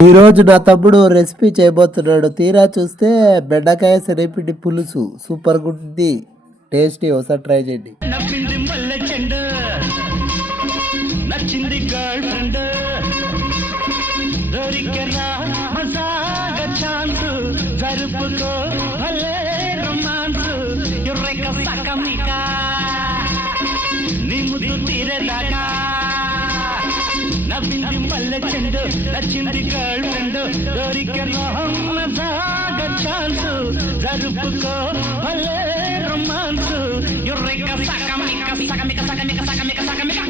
ఈ రోజు నా తమ్ముడు రెసిపీ చేయబోతున్నాడు. తీరా చూస్తే బెండకాయ శనగపిండి పులుసు సూపర్ గుంది, టేస్టీ. ఒకసారి ట్రై చేయండి. నవ్వింది మల్లె చెండు, నచ్చింది గర్ల్ ఫ్రెండ్, దొరికెనా మజాగ ఛాన్సు, జరుపుకో భలే రొమాన్స్, యుర్రెక సకమిక నీ ముద్దు తీరేదాకా. నవ్వింది మల్లె చెండు, నచ్చింది గర్ల్ ఫ్రెండ్, దొరికెనా మజాగ ఛాన్సు, జరుపుకో భలే రొమాన్స్, యుర్రెక సకమిక సకమిక సకమిక సకమిక సకమిక.